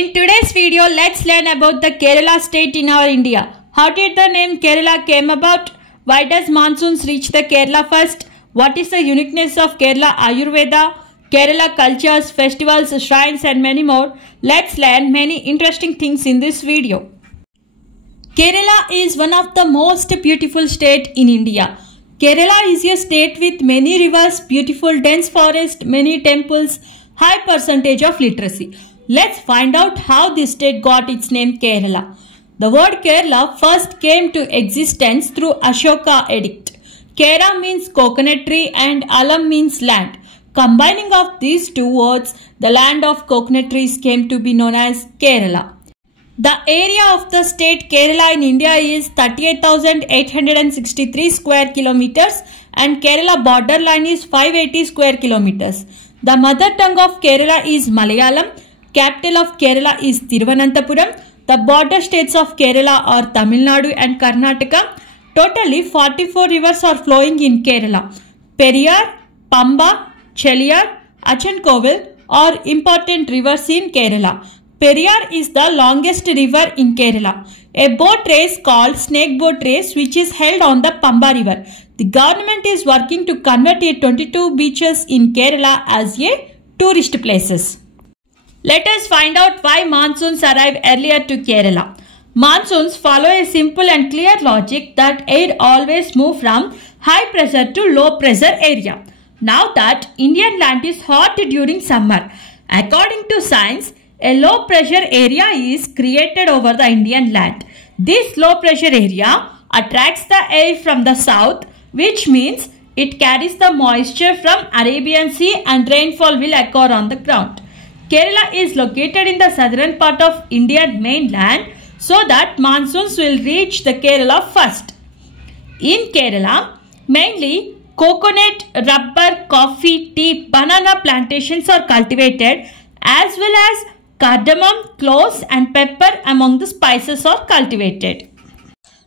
In today's video, let's learn about the Kerala state in our India. How did the name Kerala came about? Why does monsoons reach the Kerala first? What is the uniqueness of Kerala Ayurveda? Kerala cultures, festivals, shrines and many more. Let's learn many interesting things in this video. Kerala is one of the most beautiful states in India. Kerala is a state with many rivers, beautiful dense forest, many temples, high percentage of literacy. Let's find out how this state got its name Kerala. The word Kerala first came to existence through Ashoka edict. Kera means coconut tree and Alam means land. Combining of these two words, the land of coconut trees came to be known as Kerala. The area of the state Kerala in India is 38,863 square kilometers and Kerala borderline is 580 square kilometers. The mother tongue of Kerala is Malayalam. Capital of Kerala is Thiruvananthapuram. The border states of Kerala are Tamil Nadu and Karnataka. Totally 44 rivers are flowing in Kerala. Periyar, Pamba, Cheliyar, Achankovil are important rivers in Kerala. Periyar is the longest river in Kerala. A boat race called Snake Boat Race which is held on the Pamba river. The government is working to convert 22 beaches in Kerala as a tourist places. Let us find out why monsoons arrive earlier to Kerala. Monsoons follow a simple and clear logic that air always moves from high pressure to low pressure area. Now that Indian land is hot during summer, according to science, a low pressure area is created over the Indian land. This low pressure area attracts the air from the south, which means it carries the moisture from Arabian Sea and rainfall will occur on the ground. Kerala is located in the southern part of Indian mainland, so that monsoons will reach the Kerala first. In Kerala, mainly coconut, rubber, coffee, tea, banana plantations are cultivated, as well as cardamom, cloves and pepper among the spices are cultivated.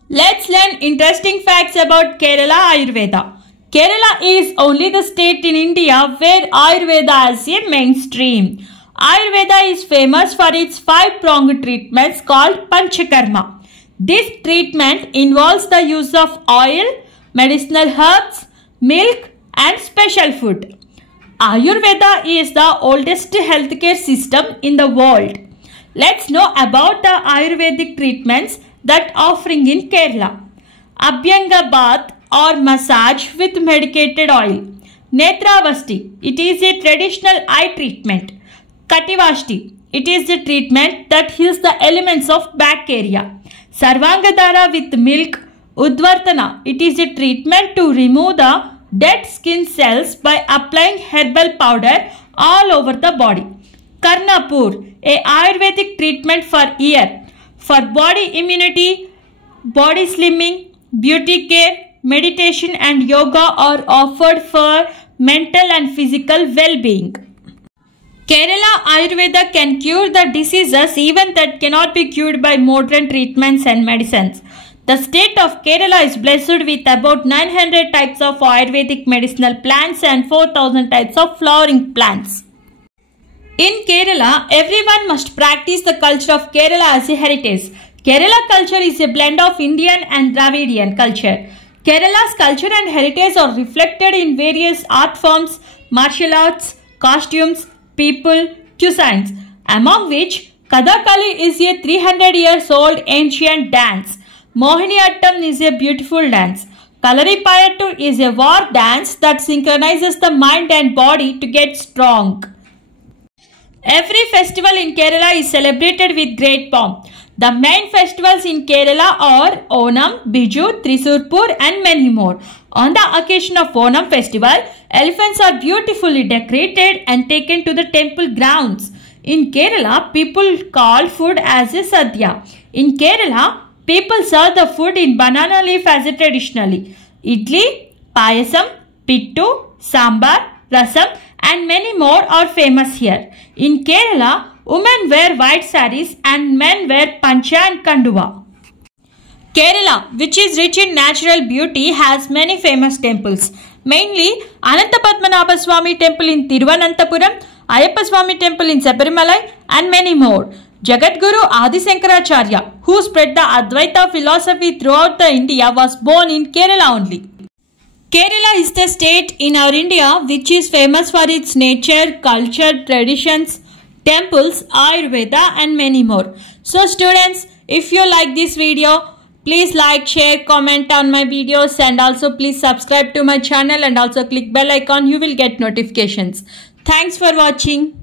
Let's learn interesting facts about Kerala Ayurveda. Kerala is only the state in India where Ayurveda is a mainstream. Ayurveda is famous for its 5-pronged treatments called Panchakarma. This treatment involves the use of oil, medicinal herbs, milk and special food. Ayurveda is the oldest healthcare system in the world. Let's know about the Ayurvedic treatments that are offering in Kerala. Abhyanga bath or massage with medicated oil. Netravasti, it is a traditional eye treatment. Kativashti, it is the treatment that heals the elements of back area. Sarvangadhara with milk. Udvartana, it is a treatment to remove the dead skin cells by applying herbal powder all over the body. Karnapur, a Ayurvedic treatment for ear. For body immunity, body slimming, beauty care, meditation and yoga are offered for mental and physical well-being. Kerala Ayurveda can cure the diseases even that cannot be cured by modern treatments and medicines. The state of Kerala is blessed with about 900 types of Ayurvedic medicinal plants and 4,000 types of flowering plants. In Kerala, everyone must practice the culture of Kerala as a heritage. Kerala culture is a blend of Indian and Dravidian culture. Kerala's culture and heritage are reflected in various art forms, martial arts, costumes, people, cuisines, among which Kathakali is a 300 years old ancient dance. Mohiniyattam is a beautiful dance. Kalaripayattu is a war dance that synchronizes the mind and body to get strong. Every festival in Kerala is celebrated with great pomp. The main festivals in Kerala are Onam, Biju, Trisurpur and many more. On the occasion of Onam festival, elephants are beautifully decorated and taken to the temple grounds. In Kerala, people call food as a sadhya. In Kerala, people serve the food in banana leaf as a traditionally. Idli, payasam, pittu, sambar, rasam and many more are famous here. In Kerala, women wear white saris and men wear pancha and kanduva. Kerala, which is rich in natural beauty, has many famous temples. Mainly, Anantapadmanabha Swami Temple in Thiruvananthapuram, Ayyappa Swami Temple in Sabarimalai, and many more. Jagadguru Adi Shankaracharya, who spread the Advaita philosophy throughout the India, was born in Kerala only. Kerala is the state in our India which is famous for its nature, culture, traditions, temples, Ayurveda and many more. So students, if you like this video, please like, share, comment on my videos, and also please subscribe to my channel and also click bell icon. You will get notifications. Thanks for watching.